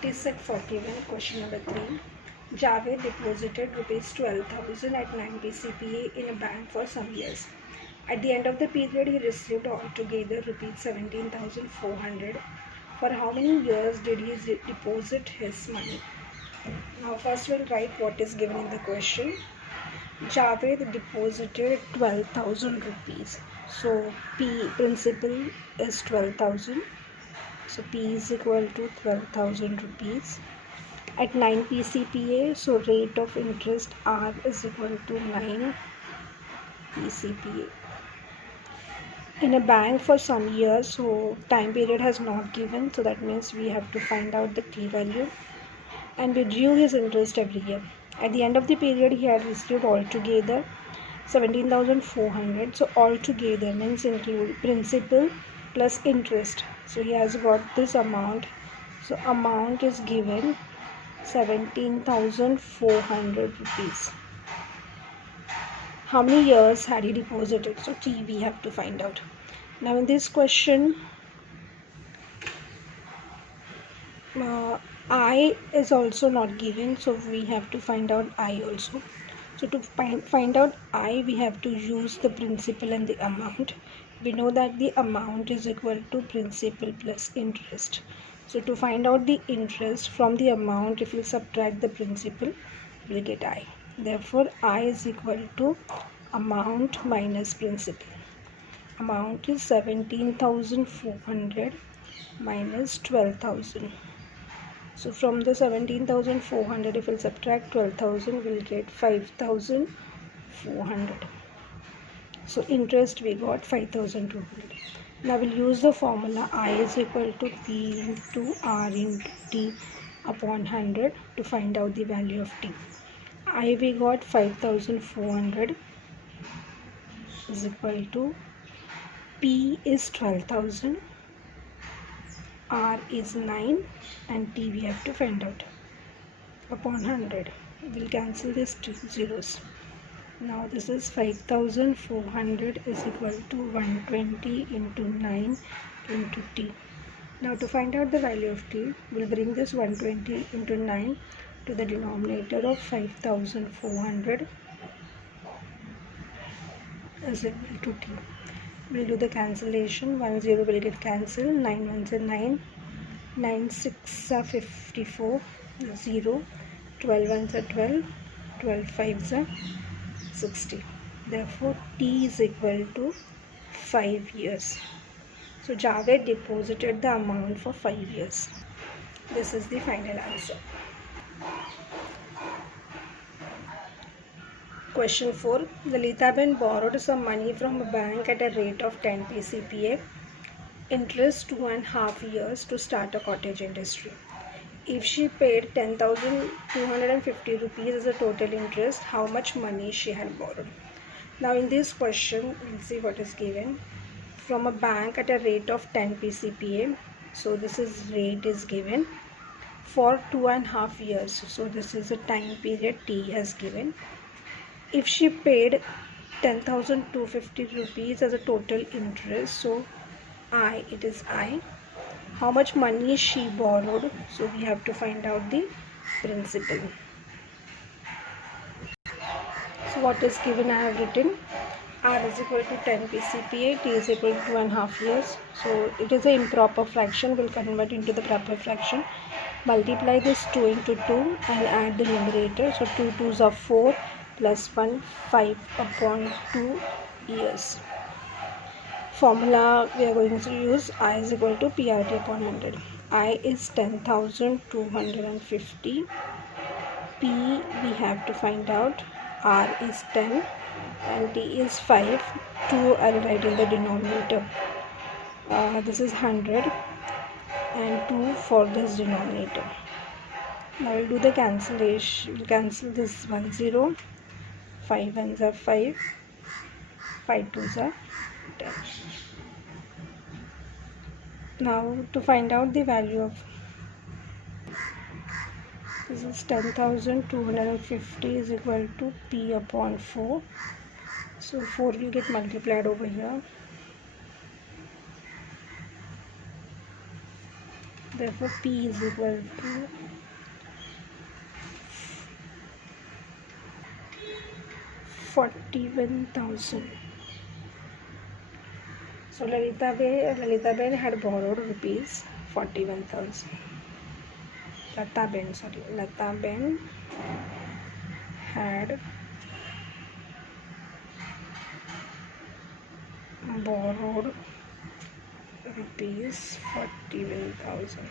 T-Set 41, question number 3. Javed deposited rupees 12,000 at 90 CPA in a bank for some years. At the end of the period, he received altogether rupees 17,400. For how many years did he deposit his money? Now first we'll write what is given in the question. Javed deposited 12,000 rupees. So P principal is 12,000. So P is equal to 12,000 rupees at 9 PCPA. So rate of interest R is equal to 9 PCPA. In a bank for some years, so time period has not given, so that means we have to find out the T value, and we drew his interest every year. At the end of the period, he had received altogether 17,400. So altogether means include principal plus interest. So he has got this amount. So amount is given 17,400 rupees. How many years had he deposited? So T we have to find out. Now in this question, I is also not given, so we have to find out I also. So to find out I, we have to use the principal and the amount. We know that the amount is equal to principal plus interest. So to find out the interest from the amount, if we subtract the principal, we'll get I. Therefore, I is equal to amount minus principal. Amount is 17,400 minus 12,000. So from the 17,400, if we'll subtract 12,000, we'll get 5,400. So interest we got 5,200. Now we'll use the formula I is equal to P into R into T upon 100 to find out the value of T. I we got 5,400 is equal to P is 12,000, R is 9, and T we have to find out upon 100. We'll cancel these two zeros. Now this is 5,400 is equal to 120 into 9 into T. Now to find out the value of T, we'll bring this 120 into 9 to the denominator of 5,400 is equal to T. We'll do the cancellation. 1 0 will get cancelled. 9 1s are 9. 9 6 are 54. 0. 12 1s are 12. 12 5s are 60. Therefore, T is equal to 5 years. So Javed deposited the amount for 5 years. This is the final answer. Question 4. Lalitaben borrowed some money from a bank at a rate of 10 PCPA, interest 2.5 years to start a cottage industry. If she paid 10,250 rupees as a total interest, how much money she had borrowed? Now in this question, we'll see what is given. From a bank at a rate of 10 PCPA, so this is rate is given for 2.5 years. So this is a time period T has given. If she paid 10,250 rupees as a total interest, so I, it is I. How much money she borrowed, so we have to find out the principal. So what is given, I have written R is equal to 10 PCPA, T is equal to 2.5 years. So it is an improper fraction, will convert into the proper fraction. Multiply this 2 into 2 and add the numerator. So 2 2s are 4 plus 1, 5 upon 2 years. Formula we are going to use, I is equal to PRT upon 100. I is 10,250. P we have to find out. R is 10 and T is 5. 2 I will write in the denominator. This is 100 and 2 for this denominator. Now we'll do the cancellation. We'll cancel this 1 0. 5 1s are 5. 5 2s are 10. Now to find out the value of this is 10,250 is equal to P upon 4. So 4 will get multiplied over here. Therefore, P is equal to 41,000. So Lalita Ben had borrowed rupees 41,000. Lata Ben had borrowed rupees 41,000.